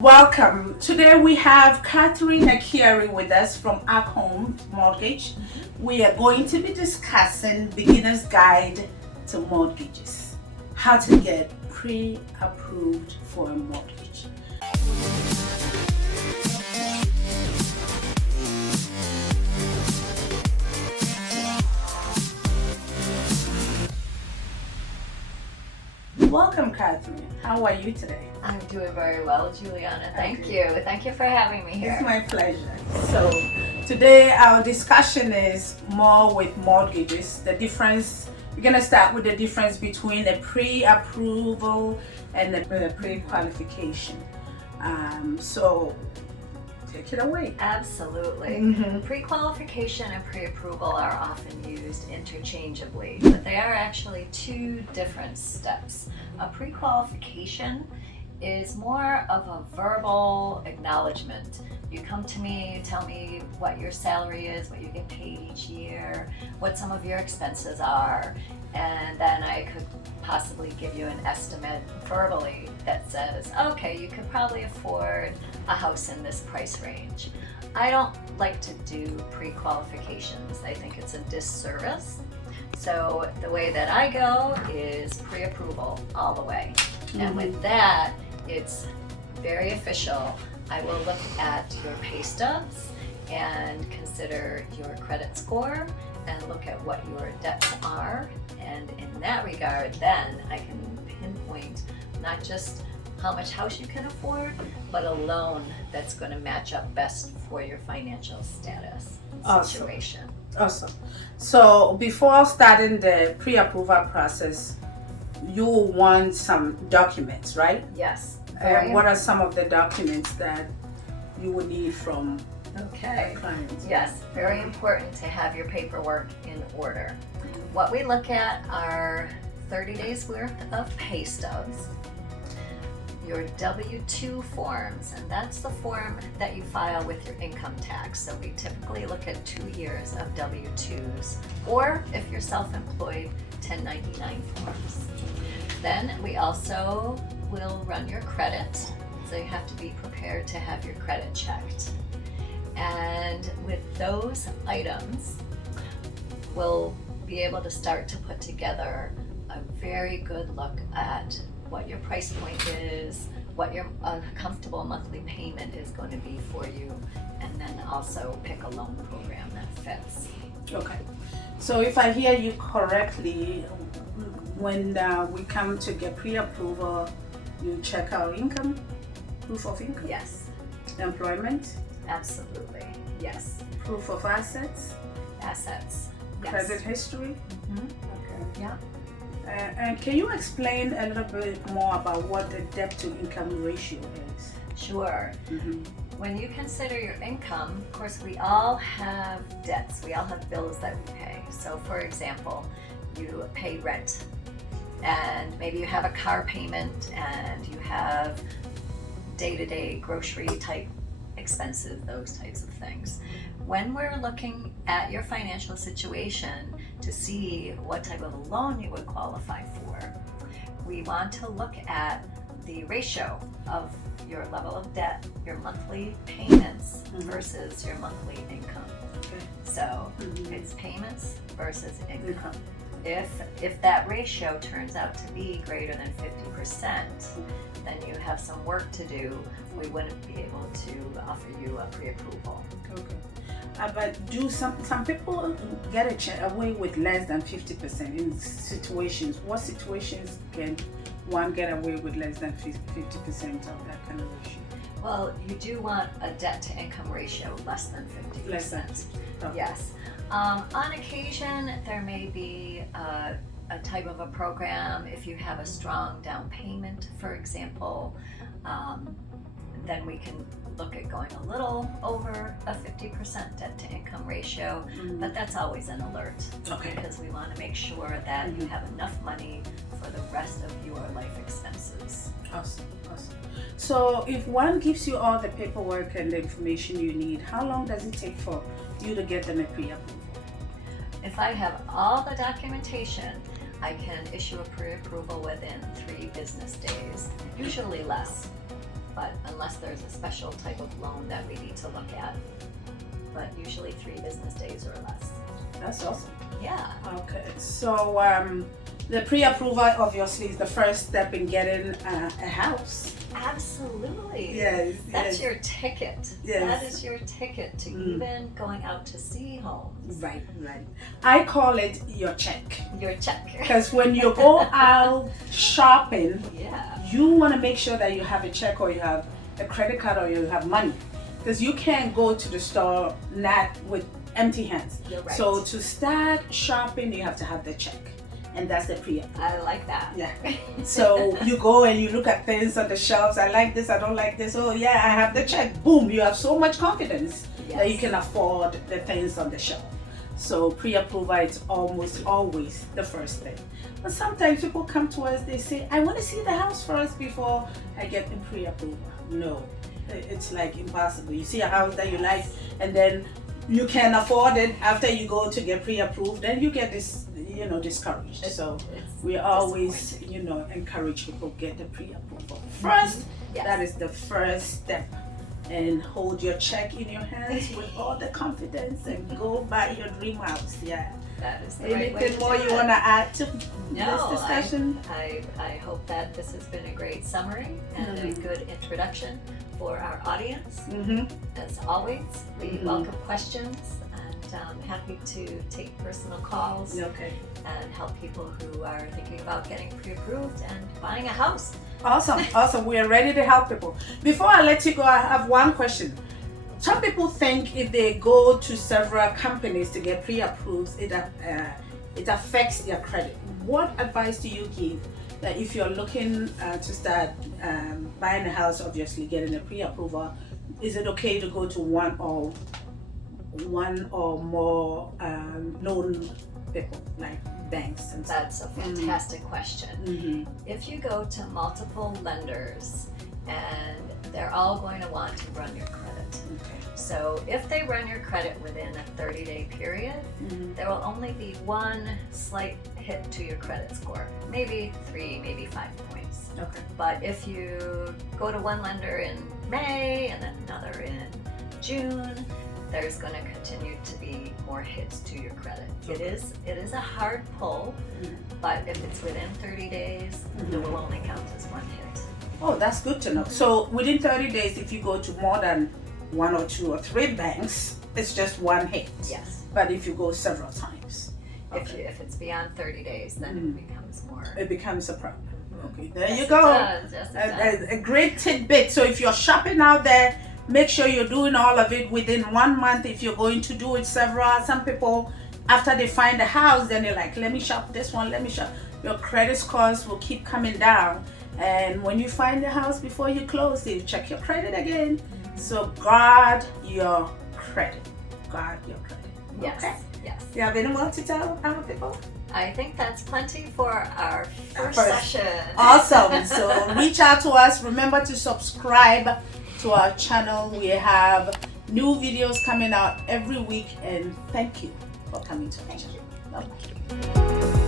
Welcome. Today we have Kathryn with us from Our Home Mortgage. We are going to be discussing Beginner's Guide to Mortgages. How to get pre-approved for a mortgage. Welcome, Kathryn. How are you today? I'm doing very well, Juliana. Thank you. Thank you for having me here. It's my pleasure. So today our discussion is more with mortgages. The difference, we're going to start with the difference between a pre-approval and a pre-qualification. So take it away. Absolutely. Pre-qualification and pre-approval are often used interchangeably, but they are actually two different steps. A pre-qualification is more of a verbal acknowledgement. You come to me, tell me what your salary is, what you get paid each year, what some of your expenses are, and then I could possibly give you an estimate verbally that says, okay, you could probably afford a house in this price range. I don't like to do pre-qualifications. I think it's a disservice. So the way that I go is pre-approval all the way. And with that, it's very official. I will look at your pay stubs and consider your credit score and look at what your debts are. And in that regard, then I can pinpoint not just how much house you can afford, but a loan that's going to match up best for your financial status situation. Awesome. So before starting the pre-approval process, you want some documents, right? Yes. What are some of the documents that you would need from Okay. clients? Yes, very important to have your paperwork in order. What we look at are 30 days worth of pay stubs, your W-2 forms, and that's the form that you file with your income tax. So we typically look at 2 years of W-2s, or if you're self-employed, 1099 forms. Then we also will run your credit, so you have to be prepared to have your credit checked. And with those items, we'll be able to start to put together a very good look at what your price point is, what your comfortable monthly payment is going to be for you, and then also pick a loan program that fits. Okay. So if I hear you correctly, when we come to get pre-approval, you check our income, proof of income? Yes. Employment? Absolutely. Yes. Proof of assets? Assets. Yes. Credit history? Okay. Yeah. And can you explain a little bit more about what the debt to income ratio is? Sure. When you consider your income, of course, we all have debts. We all have bills that we pay. So for example, you pay rent, and maybe you have a car payment, and you have day-to-day grocery type expenses, those types of things. When we're looking at your financial situation to see what type of a loan you would qualify for, we want to look at the ratio of your level of debt, your monthly payments versus your monthly income. Okay. So it's payments versus income. If that ratio turns out to be greater than 50%, then you have some work to do. We wouldn't be able to offer you a pre-approval. Okay. But do some people get away with less than 50% in situations? What situations can one get away with less than 50% of that kind of ratio? Well, you do want a debt to income ratio less than 50%. Less than. Okay. Yes. On occasion, there may be a type of a program. If you have a strong down payment, for example, then we can look at going a little over a 50% debt to income ratio, but that's always an alert. Okay. Because we want to make sure that you have enough money for the rest of your life expenses. Awesome. So if one gives you all the paperwork and the information you need, how long does it take for you to get them a pre-approval? If I have all the documentation, I can issue a pre-approval within 3 business days, usually less. but unless there's a special type of loan that we need to look at, but usually 3 business days or less. That's awesome. Yeah. Okay, so the pre-approval obviously is the first step in getting a house. Absolutely. Yes. That's your ticket. Yes. That is your ticket to even going out to see homes. Right. I call it your check. Your check. Because when you go out shopping, Yeah. you want to make sure that you have a check or you have a credit card or you have money. Because you can't go to the store not with empty hands. You're right. So to start shopping, you have to have the check. And that's the pre-approval. I like that. Yeah. So you go and you look at things on the shelves. I like this, I don't like this. Oh yeah, I have the check. Boom, you have so much confidence that you can afford the things on the shelf. So pre-approval is almost always the first thing. But sometimes people come to us, they say, I want to see the house first before I get the pre-approval. No, it's like impossible. You see a house that you like and then you can afford it after you go to get pre-approved, then you get this, discouraged. So we always, encourage people get the pre-approval first. Yes. That is the first step. And hold your check in your hands with all the confidence and go buy your dream house. Yeah. That is the right way Anything to more do you it. want to add to No, this discussion? I hope that this has been a great summary and a good introduction for our audience. As always, we welcome questions and I'm happy to take personal calls Okay. and help people who are thinking about getting pre-approved and buying a house. Awesome. We are ready to help people. Before I let you go, I have one question. Some people think if they go to several companies to get pre-approved, it affects their credit. What advice do you give that if you're looking to start buying a house, obviously getting a pre-approval, is it okay to go to one or more known people like banks and stuff? That's a fantastic question. If you go to multiple lenders and they're all going to want to run your credit. So if they run your credit within a 30-day period, there will only be one slight hit to your credit score. Maybe 3, maybe 5 points. Okay. But if you go to one lender in May and then another in June, there's going to continue to be more hits to your credit. It is a hard pull, but if it's within 30 days, it will only count as one hit. Oh, that's good to know. So within 30 days, if you go to more than 1 or 2 or 3 banks, it's just one hit. Yes. But if you go several times, If it's beyond 30 days, then it becomes more. it becomes a problem. Okay, there Yes, you it go. does. Yes, it does. A great tidbit. So if you're shopping out there, make sure you're doing all of it within 1 month. If you're going to do it several, some people, after they find a house, then they're like, let me shop this one, let me shop. Your credit scores will keep coming down. And when you find the house before you close, you check your credit again. So guard your credit. Guard your credit. Yes. Okay. Yes. Do you have any more to tell our people? I think that's plenty for our first session. Awesome. So reach out to us. Remember to subscribe to our channel. We have new videos coming out every week. And thank you for coming to our channel. Thank you.